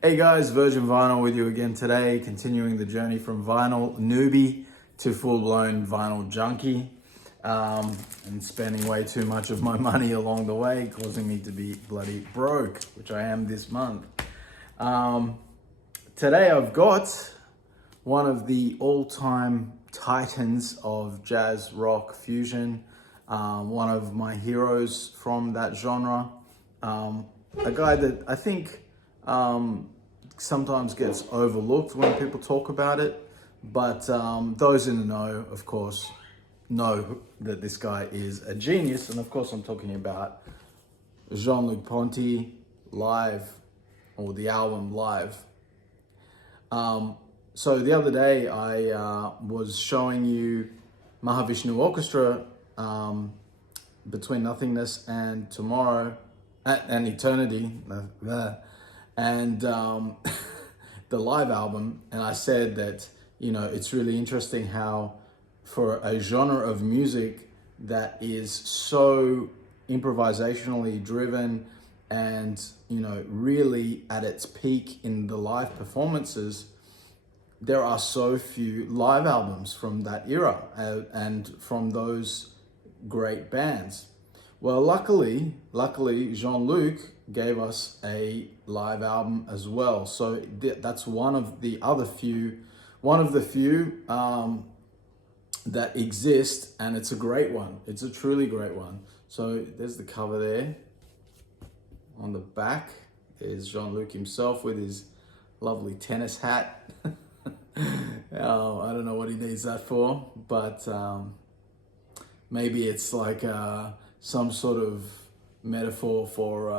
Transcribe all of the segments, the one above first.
Hey guys, Virgin Vinyl with you again today, continuing the journey from vinyl newbie to full-blown vinyl junkie, and spending way too much of my money along the way, causing me to be bloody broke, which I am this month. Today I've got one of the all-time titans of jazz rock fusion, one of my heroes from that genre, a guy that I think sometimes gets overlooked when people talk about it, but those in the know, of course, know that this guy is a genius. And of course I'm talking about Jean-Luc Ponty live, or the album Live. So the other day I was showing you Mahavishnu Orchestra, Between Nothingness and Tomorrow and Eternity, and the live album, and I said that, you know, it's really interesting how for a genre of music that is so improvisationally driven and, you know, really at its peak in the live performances, there are so few live albums from that era and from those great bands. Well, luckily, Jean-Luc gave us a live album as well. So that's one of the few that exist, and it's a great one. It's a truly great one. So there's the cover there. On the back is Jean-Luc himself with his lovely tennis hat. I don't know what he needs that for, but maybe it's like some sort of metaphor for,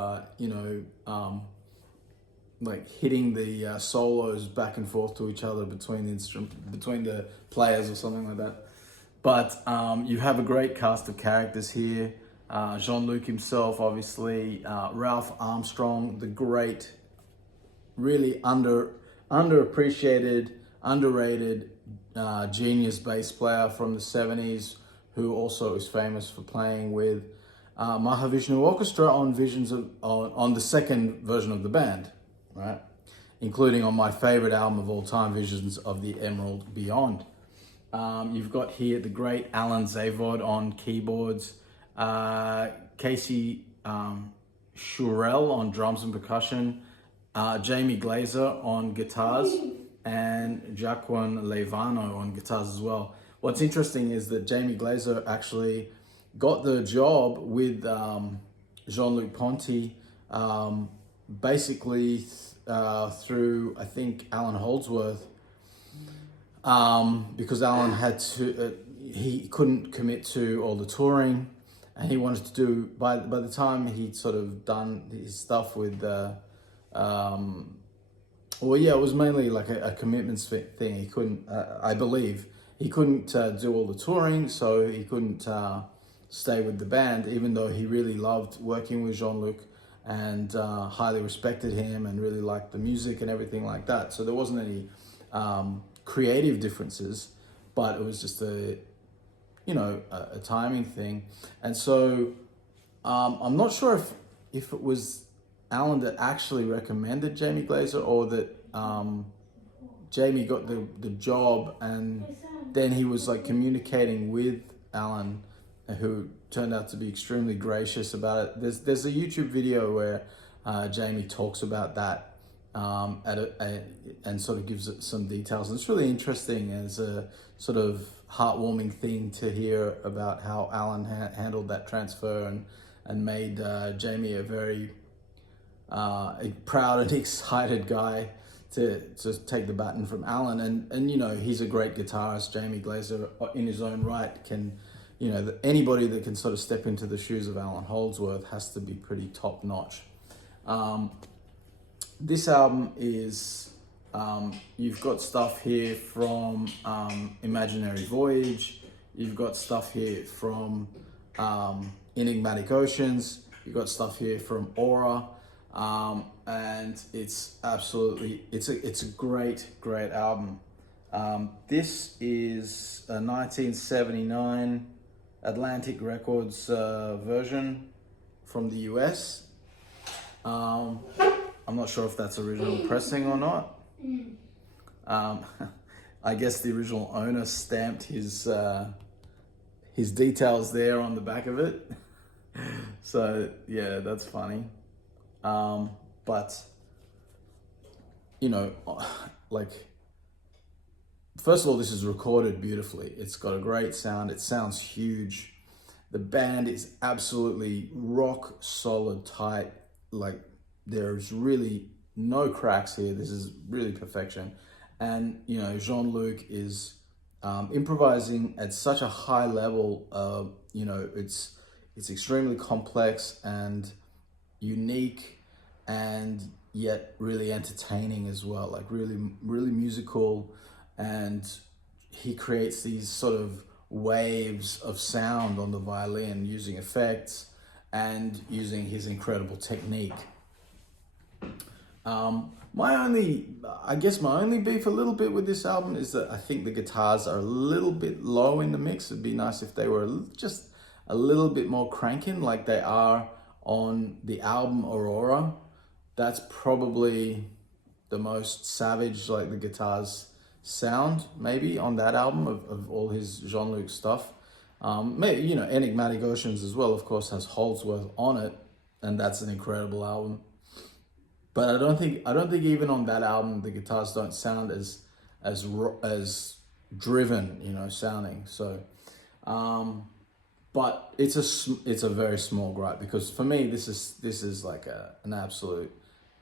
like hitting the solos back and forth to each other between the players or something like that. But you have a great cast of characters here. Jean-Luc himself, obviously, Ralph Armstrong, the great, really underappreciated, underrated genius bass player from the 70s, who also is famous for playing with Mahavishnu Orchestra on on the second version of the band, right? Including on my favorite album of all time, Visions of the Emerald Beyond. You've got here the great Alan Zavod on keyboards, Casey Shurell on drums and percussion, Jamie Glazer on guitars, and Jacqueline Levano on guitars as well. What's interesting is that Jamie Glazer actually got the job with Jean-Luc Ponty basically through, I think, Alan Holdsworth, because Alan had to, he couldn't commit to all the touring, and he wanted to do, by the time he'd sort of done his stuff with, well, yeah, it was mainly like a commitments thing. He couldn't, I believe, he couldn't do all the touring, so he couldn't stay with the band, even though he really loved working with Jean-Luc and highly respected him and really liked the music and everything like that. So there wasn't any creative differences, but it was just a timing thing. And so I'm not sure if it was Alan that actually recommended Jamie Glazer, or that Jamie got the job and then he was like communicating with Alan, who turned out to be extremely gracious about it. There's a YouTube video where Jamie talks about that and sort of gives it some details. And it's really interesting as a sort of heartwarming thing to hear about how Alan handled that transfer and made Jamie a very proud and excited guy to take the baton from Alan. And you know, he's a great guitarist. Jamie Glazer in his own right can, you know, anybody that can sort of step into the shoes of Alan Holdsworth has to be pretty top notch. This album is, you've got stuff here from Imaginary Voyage, you've got stuff here from Enigmatic Oceans, you've got stuff here from Aura, and it's absolutely, it's a great album. This is a 1979 Atlantic Records version from the US. I'm not sure if that's original pressing or not. I guess the original owner stamped his details there on the back of it. So yeah, that's funny. But you know, like, first of all, this is recorded beautifully. It's got a great sound. It sounds huge. The band is absolutely rock solid tight. Like, there's really no cracks here. This is really perfection. And, you know, Jean-Luc is improvising at such a high level. You know, it's extremely complex and unique, and yet really entertaining as well. Like, really musical, and he creates these sort of waves of sound on the violin using effects and using his incredible technique. My only beef a little bit with this album is that I think the guitars are a little bit low in the mix. It'd be nice if they were just a little bit more cranking like they are on the album Aurora. That's probably the most savage, like, the guitars sound maybe on that album of all his Jean-Luc stuff. Maybe, you know, Enigmatic Oceans as well, of course, has Holdsworth on it, and that's an incredible album. But I don't think even on that album the guitars don't sound as driven, you know, sounding. So, but it's a very small gripe, because for me this is like an absolute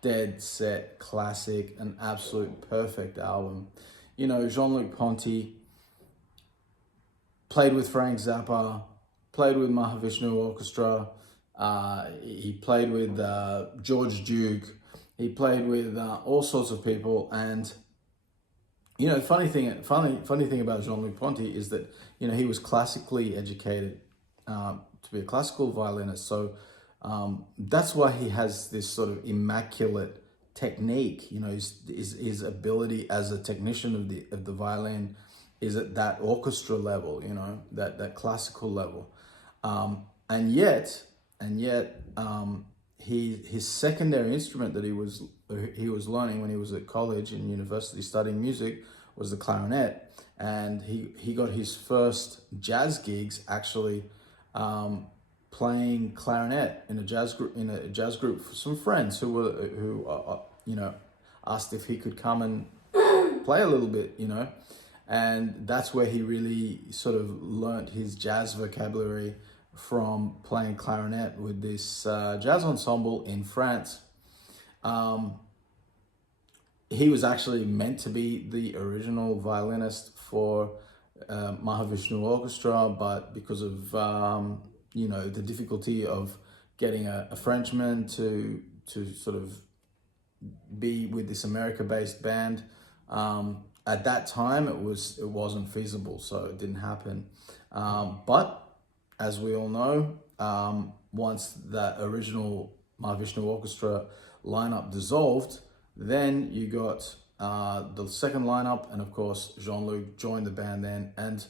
dead set classic, an absolute perfect album. You know, Jean-Luc Ponty played with Frank Zappa, played with Mahavishnu Orchestra. He played with George Duke. He played with all sorts of people. And, you know, funny thing about Jean-Luc Ponty is that, you know, he was classically educated to be a classical violinist. So that's why he has this sort of immaculate technique. You know, his ability as a technician of the violin is at that orchestra level, you know, that classical level. And yet, his secondary instrument that he was learning when he was at college and university studying music was the clarinet. And he got his first jazz gigs actually playing clarinet in a jazz group for some friends who you know, asked if he could come and play a little bit, you know. And that's where he really sort of learnt his jazz vocabulary, from playing clarinet with this jazz ensemble in France. He was actually meant to be the original violinist for Mahavishnu Orchestra, but because of you know, the difficulty of getting a Frenchman to sort of be with this America-based band, at that time it wasn't feasible, so it didn't happen. But as we all know, once that original Mahavishnu Orchestra lineup dissolved, then you got the second lineup, and of course Jean-Luc joined the band then. And,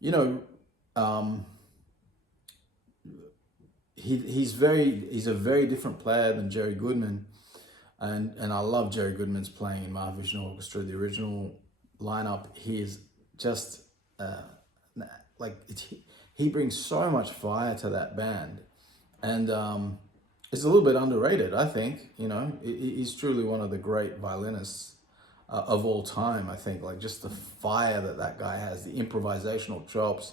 you know, he's a very different player than Jerry Goodman, and I love Jerry Goodman's playing in Mahavishnu Orchestra, the original lineup. He is just he brings so much fire to that band, and it's a little bit underrated, I think. You know, he's truly one of the great violinists of all time, I think. Like, just the fire that guy has, the improvisational chops,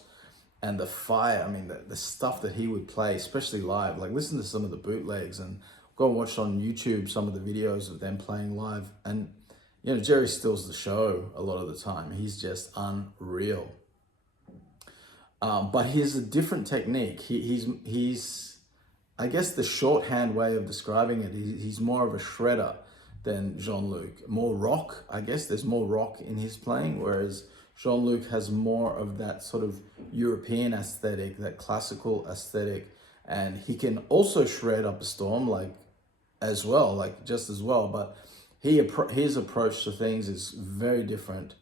and the fire. I mean, the stuff that he would play, especially live. Like, listen to some of the bootlegs and go and watch on YouTube some of the videos of them playing live. And, you know, Jerry steals the show a lot of the time. He's just unreal. But he's a different technique. He's I guess the shorthand way of describing it, he's more of a shredder than Jean-Luc. More rock, I guess. There's more rock in his playing, whereas Jean-Luc has more of that sort of European aesthetic, that classical aesthetic, and he can also shred up a storm, like, as well, like, just as well. But his approach to things is very different.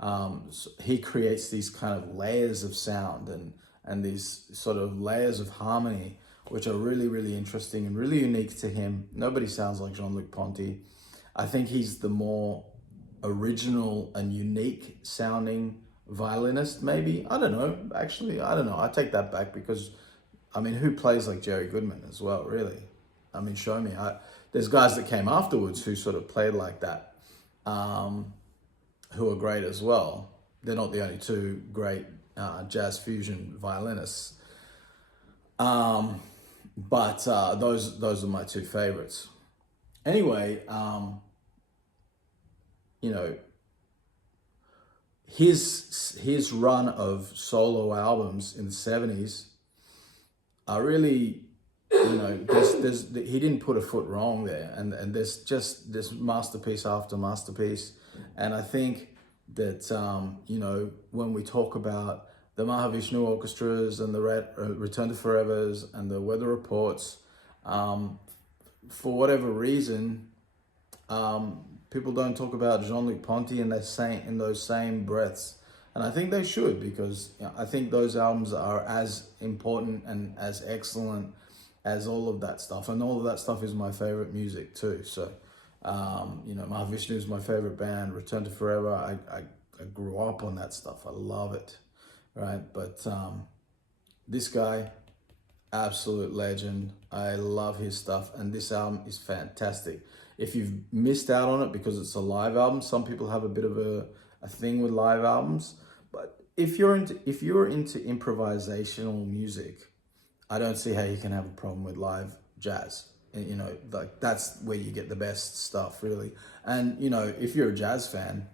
So he creates these kind of layers of sound and these sort of layers of harmony which are really, really interesting and really unique to him. Nobody sounds like Jean-Luc Ponty. I think he's the more original and unique sounding violinist, maybe. I don't know. Actually, I don't know. I take that back, because, I mean, who plays like Jerry Goodman as well, really? I mean, show me. There's guys that came afterwards who sort of played like that, who are great as well. They're not the only two great jazz fusion violinists. But those are my two favorites. Anyway, you know, his run of solo albums in the 70s are really, you know, he didn't put a foot wrong there, and there's just this masterpiece after masterpiece. And I think that you know, when we talk about the Mahavishnu orchestras and the Return to Forevers and the Weather Reports, for whatever reason, people don't talk about Jean-Luc Ponty in those same breaths. And I think they should, because, you know, I think those albums are as important and as excellent as all of that stuff. And all of that stuff is my favorite music too. So, you know, Mahavishnu is my favorite band. Return to Forever, I grew up on that stuff. I love it, right? But this guy, absolute legend. I love his stuff, and this album is fantastic. If you've missed out on it because it's a live album, some people have a bit of a thing with live albums. But if you're into improvisational music, I don't see how you can have a problem with live jazz. And, you know, like, that's where you get the best stuff, really. And, you know, if you're a jazz fan,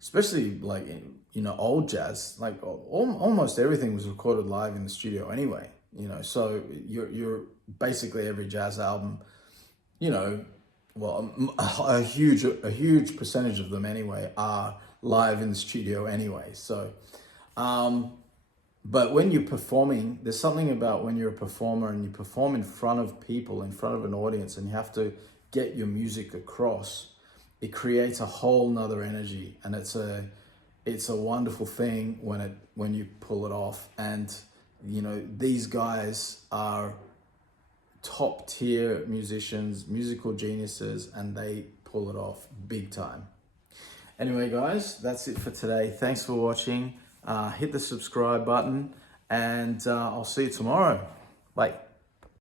especially like, you know, old jazz, like almost everything was recorded live in the studio anyway, you know. So you're basically every jazz album, you know, well, a huge percentage of them anyway are live in the studio anyway. So, but when you're performing, there's something about when you're a performer and you perform in front of people, in front of an audience, and you have to get your music across. It creates a whole nother energy, and it's a wonderful thing when you pull it off. And, you know, these guys are top tier musicians, musical geniuses, and they pull it off big time. Anyway, guys, that's it for today. Thanks for watching. Hit the subscribe button, and I'll see you tomorrow. Bye.